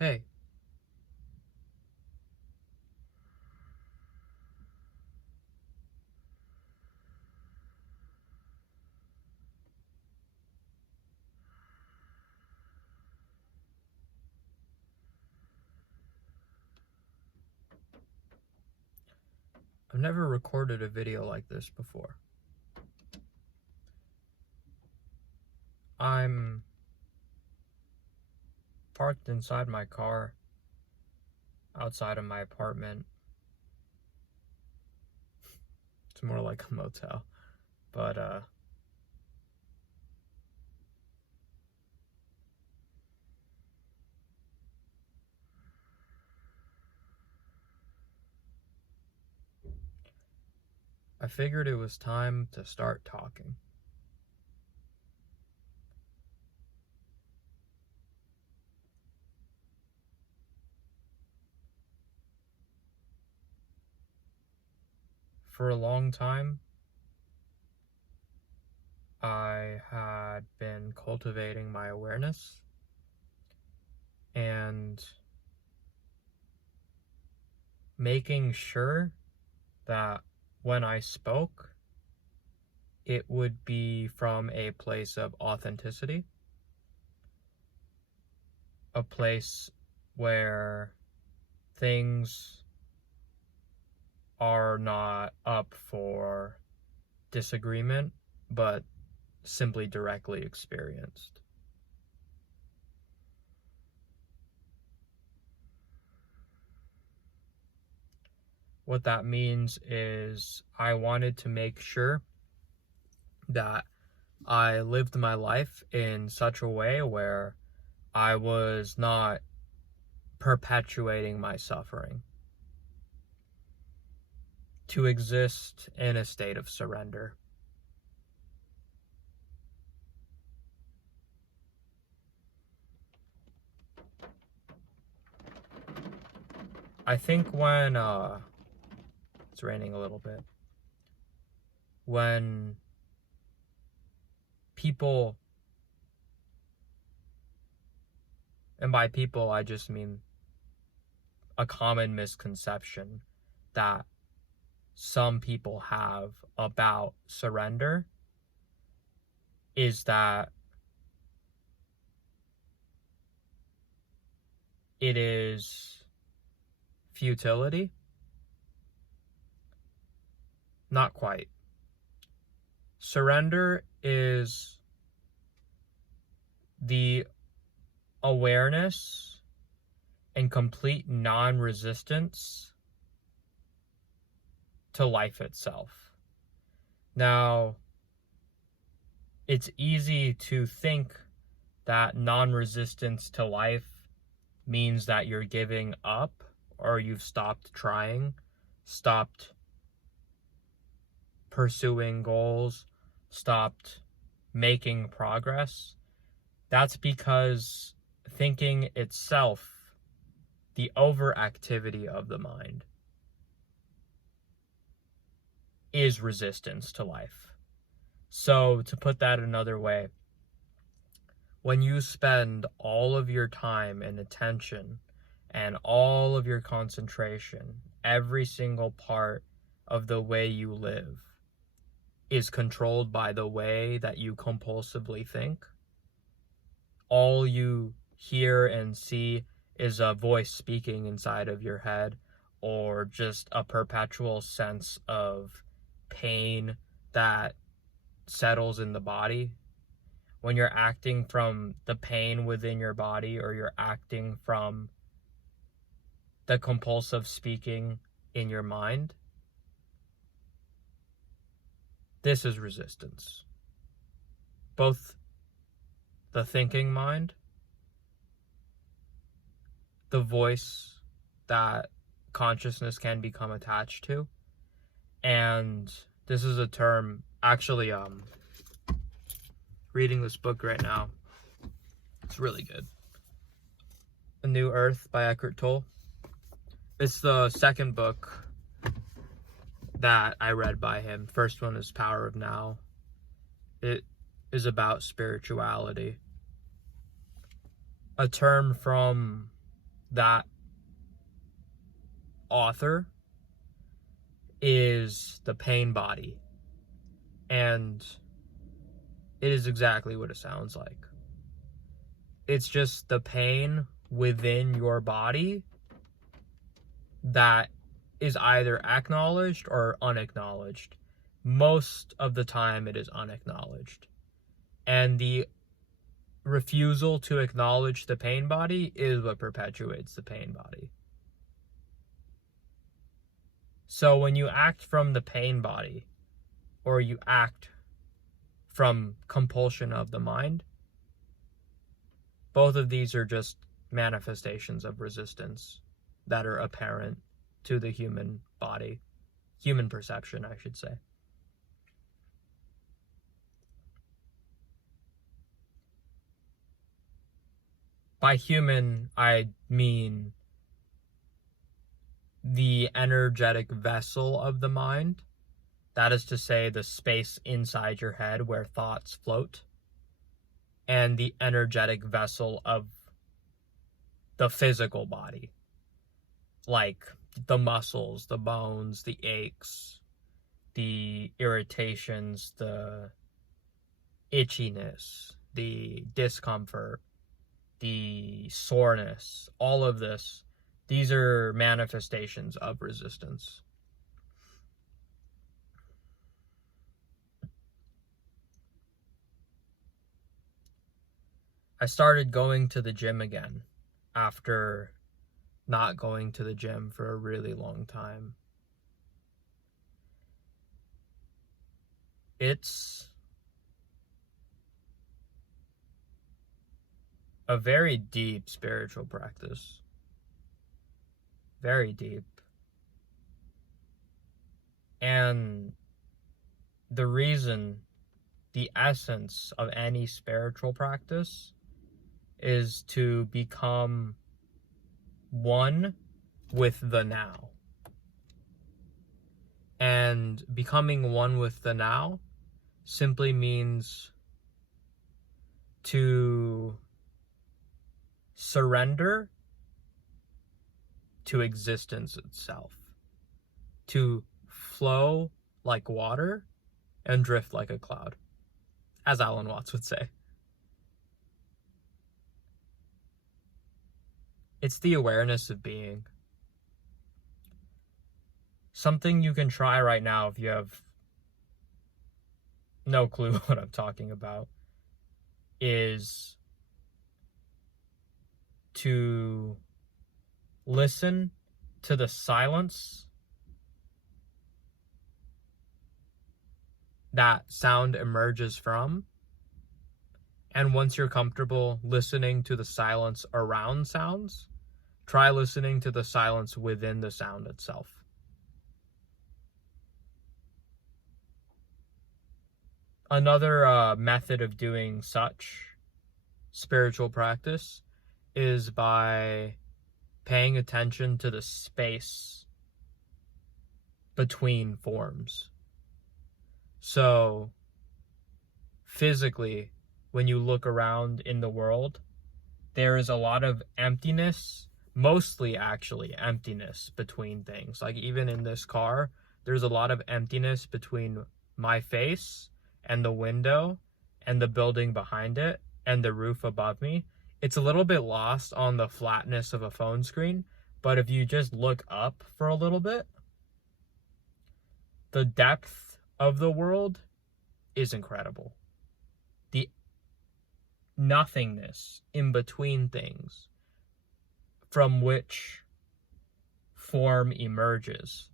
Hey, I've never recorded a video like this before. I'm parked inside my car outside of my apartment. It's more like a motel, but I figured it was time to start talking. For a long time, I had been cultivating my awareness and making sure that when I spoke, it would be from a place of authenticity, a place where things are not up for disagreement, but simply directly experienced. What that means is I wanted to make sure that I lived my life in such a way where I was not perpetuating my suffering, to exist in a state of surrender. I think when it's raining a little bit, when people, and by people I just mean a common misconception that some people have about surrender, is that it is futility. Not quite. Surrender is the awareness and complete non-resistance to life itself. Now, it's easy to think that non-resistance to life means that you're giving up, or you've stopped trying, stopped pursuing goals, stopped making progress. That's because thinking itself, the overactivity of the mind, is resistance to life. So, to put that another way, when you spend all of your time and attention and all of your concentration, every single part of the way you live is controlled by the way that you compulsively think, all you hear and see is a voice speaking inside of your head, or just a perpetual sense of pain that settles in the body. When you're acting from the pain within your body, or you're acting from the compulsive speaking in your mind, this is resistance. Both the thinking mind, the voice that consciousness can become attached to, and this is a term, actually, reading this book right now. It's really good. A New Earth by Eckhart Tolle. It's the second book that I read by him. First one is Power of Now. It is about spirituality. A term from that author is the pain body. And it is exactly what it sounds like. It's just the pain within your body that is either acknowledged or unacknowledged. Most of the time it is unacknowledged. And the refusal to acknowledge the pain body is what perpetuates the pain body. So when you act from the pain body, or you act from compulsion of the mind, both of these are just manifestations of resistance that are apparent to the human body, human perception, I should say. By human, I mean the energetic vessel of the mind. That is to say, the space inside your head where thoughts float, and the energetic vessel of the physical body, like the muscles, the bones, the aches, the irritations, the itchiness, the discomfort, the soreness, all of this. These are manifestations of resistance. I started going to the gym again after not going to the gym for a really long time. It's a very deep spiritual practice. Very deep. And the reason, the essence of any spiritual practice is to become one with the now. And becoming one with the now simply means to surrender to existence itself, to flow like water and drift like a cloud, as Alan Watts would say. It's the awareness of being. Something you can try right now if you have no clue what I'm talking about is to listen to the silence that sound emerges from. And once you're comfortable listening to the silence around sounds, try listening to the silence within the sound itself. Another method of doing such spiritual practice is by paying attention to the space between forms. So, physically, when you look around in the world, there is a lot of emptiness, mostly actually emptiness between things. Like even in this car, there's a lot of emptiness between my face and the window and the building behind it and the roof above me. It's a little bit lost on the flatness of a phone screen, but if you just look up for a little bit, the depth of the world is incredible. The nothingness in between things from which form emerges,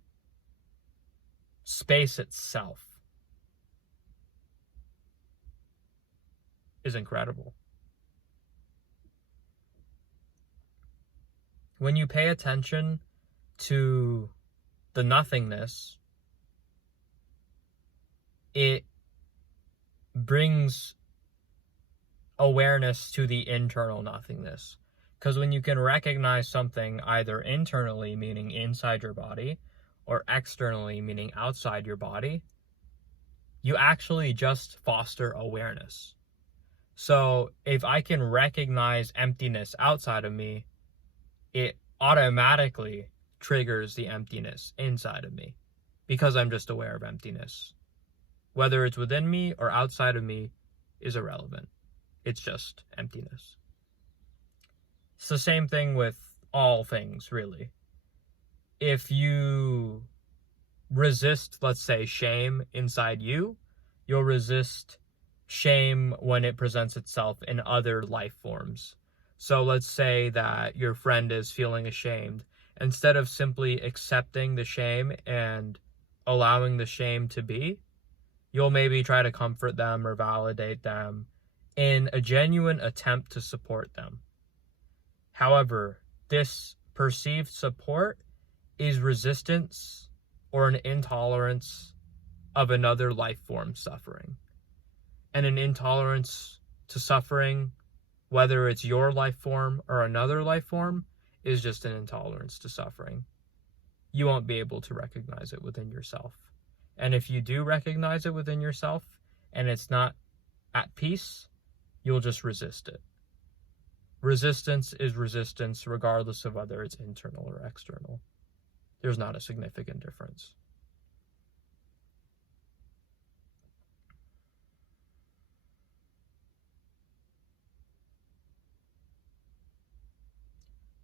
space itself, is incredible. When you pay attention to the nothingness, it brings awareness to the internal nothingness. Because when you can recognize something either internally, meaning inside your body, or externally, meaning outside your body, you actually just foster awareness. So if I can recognize emptiness outside of me, it automatically triggers the emptiness inside of me because I'm just aware of emptiness. Whether it's within me or outside of me is irrelevant. It's just emptiness. It's the same thing with all things, really. If you resist, let's say, shame inside you, you'll resist shame when it presents itself in other life forms. So let's say that your friend is feeling ashamed. Instead of simply accepting the shame and allowing the shame to be, you'll maybe try to comfort them or validate them in a genuine attempt to support them. However, this perceived support is resistance or an intolerance of another life form suffering. And an intolerance to suffering, whether it's your life form or another life form, is just an intolerance to suffering. You won't be able to recognize it within yourself. And if you do recognize it within yourself and it's not at peace, you'll just resist it. Resistance is resistance regardless of whether it's internal or external. There's not a significant difference.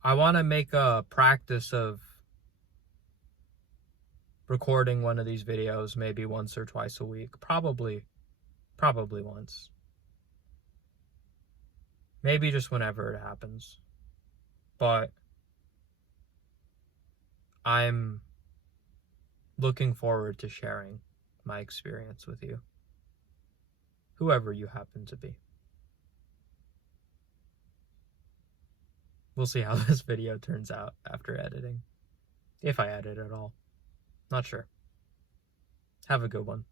I want to make a practice of recording one of these videos maybe once or twice a week. Probably once. Maybe just whenever it happens. But I'm looking forward to sharing my experience with you, whoever you happen to be. We'll see how this video turns out after editing. If I edit at all. Not sure. Have a good one.